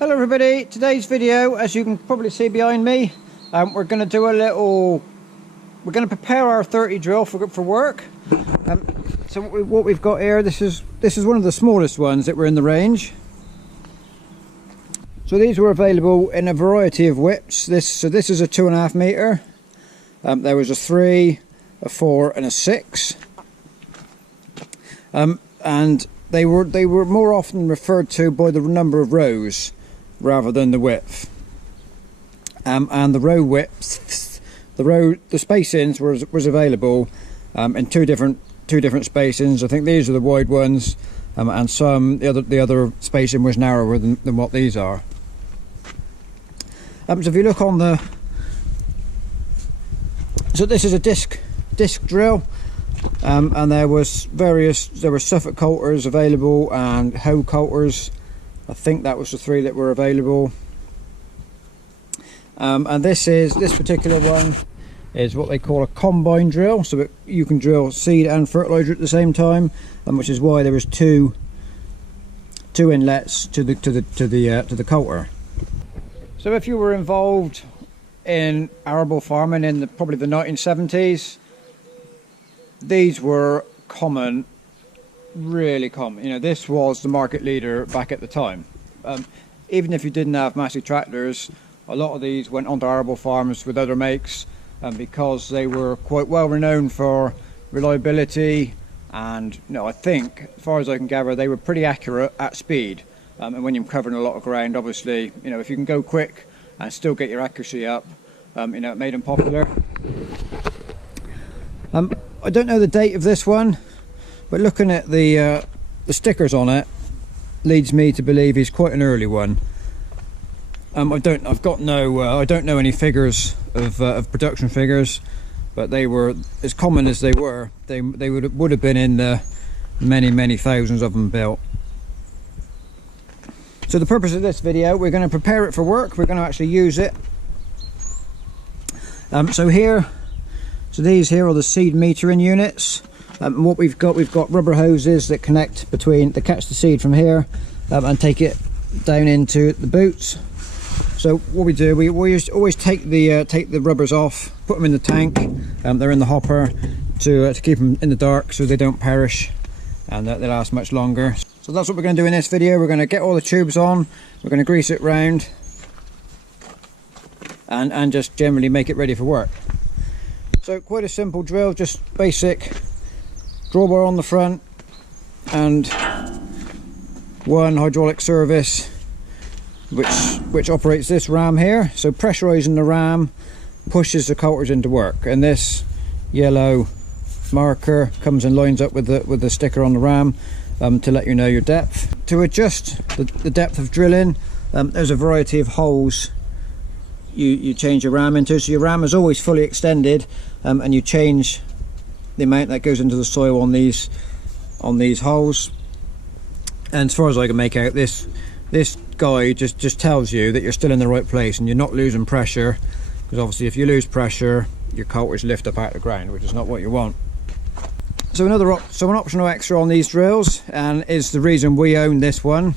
Hello everybody, today's video, as you can probably see behind me, we're going to do we're going to prepare our 30 drill for work. So what we've got here, this is one of the smallest ones that were in the range. So these were available in a variety of widths. This is a 2.5 meter. There was a 3, a 4 and a 6. And they were more often referred to by the number of rows rather than the width. And the row widths, the spacings was available in two different spacings. I think these are the wide ones, and the other spacing was narrower than what these are. So if you look on so this is a disc drill, and there were Suffolk coulters available and hoe coulters. I think that was the 3 that were available. And this particular one is what they call a combine drill, so that you can drill seed and fertilizer at the same time, which is why there was two inlets to the coulter. So if you were involved in arable farming in probably the 1970s, these were common. Really common. You know, this was the market leader back at the time. Even if you didn't have Massey tractors, a lot of these went onto arable farms with other makes, because they were quite well renowned for reliability, and I think, as far as I can gather, they were pretty accurate at speed. And when you're covering a lot of ground, obviously, if you can go quick and still get your accuracy up, it made them popular. I don't know the date of this one, but looking at the stickers on it leads me to believe he's quite an early one. I don't know any figures of production figures, but they were as common as they were. They would have been in the many thousands of them built. So the purpose of this video, we're going to prepare it for work. We're going to actually use it. So these here are the seed metering units. And what we've got rubber hoses that catch the seed from here and take it down into the boots. So what we do, we always take the rubbers off, put them in the tank. They're in the hopper to keep them in the dark so they don't perish, and they last much longer. So that's what we're going to do in this video. We're going to get all the tubes on, we're going to grease it round, and just generally make it ready for work. So quite a simple drill, just basic drawbar on the front and one hydraulic service which operates this ram here. So pressurizing the ram pushes the coulters into work, and this yellow marker comes and lines up with the sticker on the ram to let you know your depth. To adjust the depth of drilling, there's a variety of holes you change your ram into. So your ram is always fully extended, and you change the amount that goes into the soil on these holes. And as far as I can make out, this guide just tells you that you're still in the right place and you're not losing pressure, because obviously if you lose pressure, your coulters lift up out of the ground, which is not what you want. So an optional extra on these drills, and is the reason we own this one.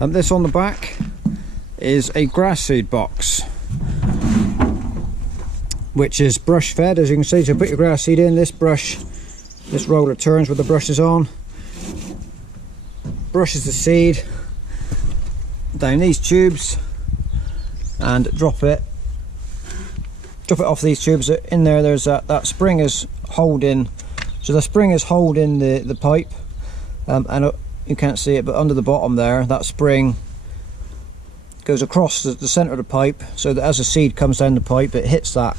This on the back is a grass seed box, which is brush fed, as you can see. So put your grass seed in, this roller turns with the brushes on, brushes the seed down these tubes and drop it off these tubes. In there, there's that spring is holding, so the spring is holding the pipe, and you can't see it, but under the bottom there, that spring goes across the center of the pipe, so that as the seed comes down the pipe, it hits that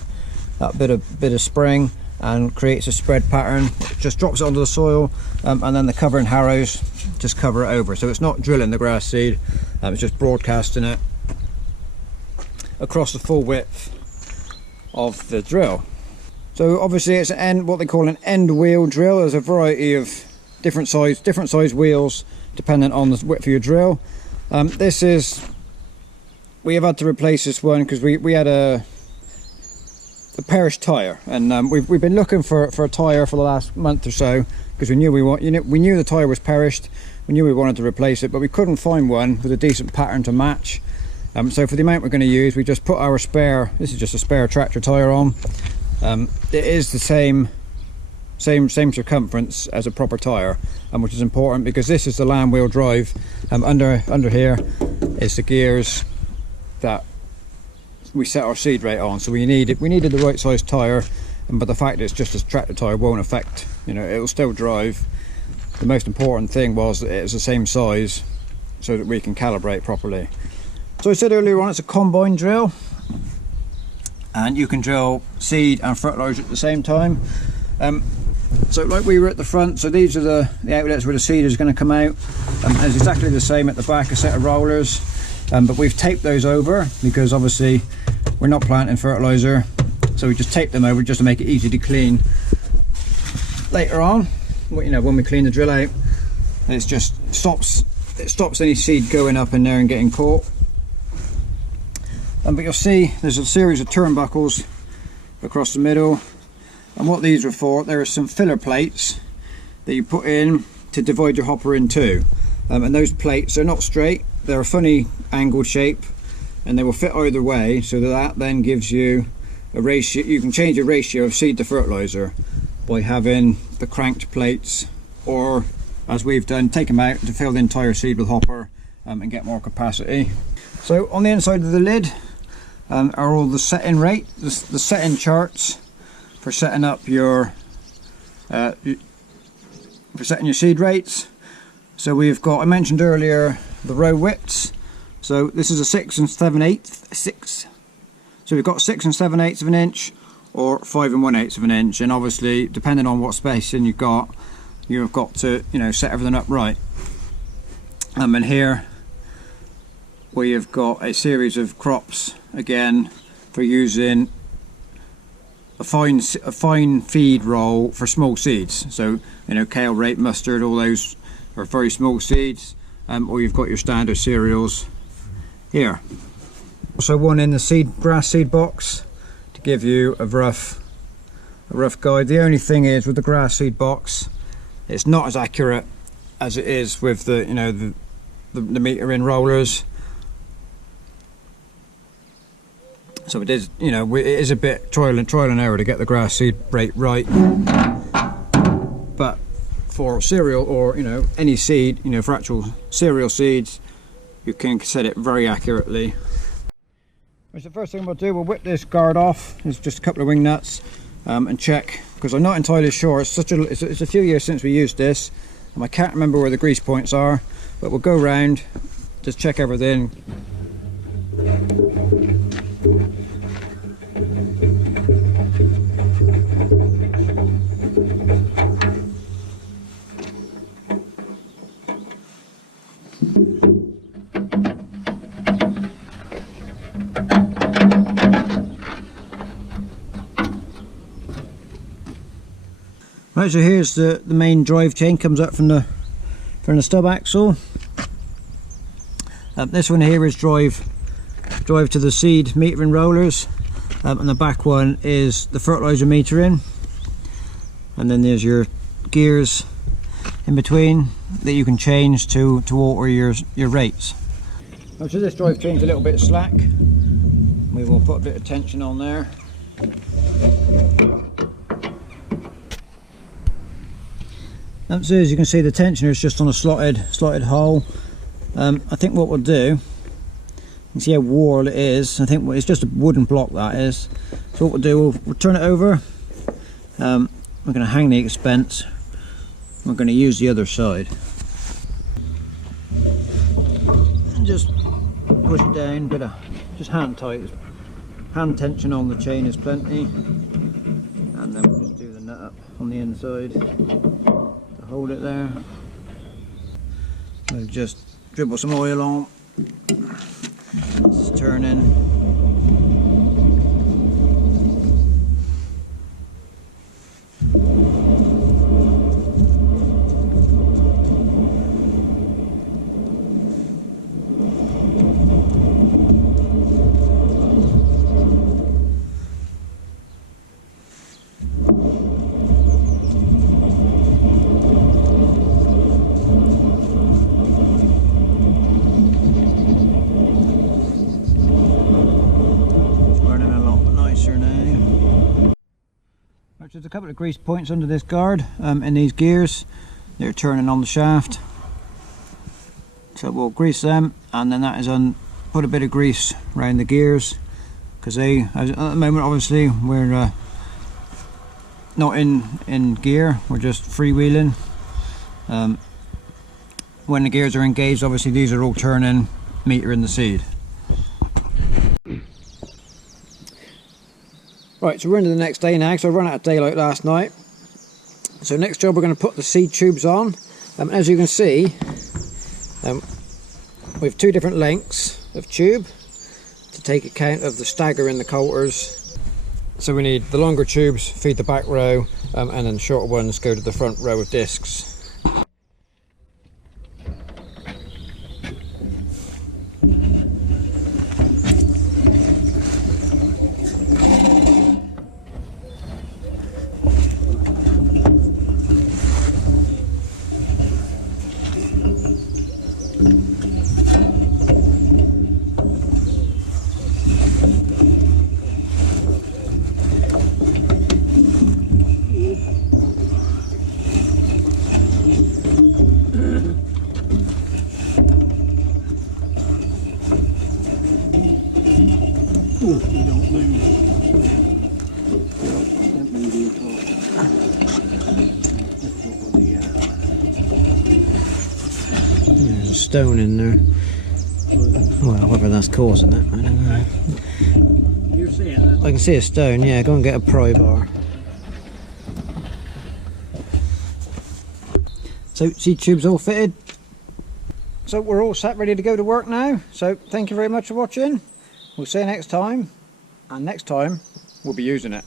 bit of spring and creates a spread pattern. It just drops it onto the soil, and then the covering harrows just cover it over. So it's not drilling the grass seed, it's just broadcasting it across the full width of the drill. So obviously it's what they call an end wheel drill. There's a variety of different size wheels depending on the width of your drill. We have had to replace this one because we had a perished tire, and we've been looking for a tire for the last month or so, because we knew the tire was perished. we knew we wanted to replace it, but we couldn't find one with a decent pattern to match. So for the amount we're going to use, we just put our spare, this is just a spare tractor tyre on. It is the same circumference as a proper tyre, which is important because this is the land wheel drive. Under here is the gears that we set our seed rate on, so we needed the right size tyre, but the fact that it's just a tractor tyre won't affect, you know, it'll still drive. The most important thing was that it's the same size so that we can calibrate properly. So I said earlier on, it's a combine drill, and you can drill seed and fertiliser at the same time. So like we were at the front, so these are the outlets where the seed is going to come out. It's exactly the same at the back, a set of rollers, but we've taped those over because obviously we're not planting fertiliser, so we just tape them over just to make it easy to clean later on. You know, when we clean the drill out, it just stops any seed going up in there and getting caught. But you'll see there's a series of turnbuckles across the middle, and what these are for, there are some filler plates that you put in to divide your hopper in two, and those plates are not straight, they're a funny angled shape, and they will fit either way, so that then gives you a ratio. You can change your ratio of seed to fertiliser by having the cranked plates, or as we've done, take them out to fill the entire seed with hopper and get more capacity. So on the inside of the lid are all the setting rate, the setting charts for setting up your seed rates. So we've got, I mentioned earlier, the row widths. So this is a 6 7/8. So we've got 6 7/8 of an inch or 5 1/8 of an inch, and obviously depending on what spacing you've got to, you know, set everything up right. And here we have got a series of crops again for using a fine feed roll for small seeds. So, you know, kale, rape, mustard, all those are very small seeds, or you've got your standard cereals here. Also one in the grass seed box to give you a rough guide. The only thing is with the grass seed box, it's not as accurate as it is with the, you know, the meter in rollers. So it is, you know, it is a bit trial and error to get the grass seed rate right. But for cereal, or, you know, any seed, you know, for actual cereal seeds, you can set it very accurately. Which the first thing we'll do, we'll whip this guard off. It's just a couple of wing nuts, and check, because I'm not entirely sure. It's a few years since we used this, and I can't remember where the grease points are. But we'll go round, just check everything. Right, so here's the main drive chain, comes up from the stub axle. This one here is drive to the seed metering rollers, and the back one is the fertiliser metering, and then there's your gears in between that you can change to alter your rates. So this drive chain's a little bit slack. We will put a bit of tension on there. So as you can see, the tensioner is just on a slotted hole. I think what we'll do, you can see how worn it is. I think it's just a wooden block, that is. So what we'll do, we'll turn it over. We're going to hang the expense. We're going to use the other side. And just push it down, bit of just hand tight. Hand tension on the chain is plenty. And then we'll just do the nut up on the inside. Hold it there. We'll just dribble some oil on. It's turning. So there's a couple of grease points under this guard in these gears. They're turning on the shaft. So we'll grease them, and then that is put a bit of grease around the gears, because at the moment obviously we're not in gear, we're just freewheeling. When the gears are engaged, obviously these are all turning, metering the seed. Right, so we're into the next day now, so I ran out of daylight last night. So next job, we're going to put the seed tubes on. As you can see, we have two different lengths of tube to take account of the stagger in the coulters. So we need the longer tubes feed the back row, and then the shorter ones go to the front row of discs. There's a stone in there. Well, whether that's causing it, I don't know. You're seeing it? I can see a stone, yeah. Go and get a pry bar. So, seed tubes all fitted. So we're all set, ready to go to work now. So thank you very much for watching. We'll see you next time, and next time we'll be using it.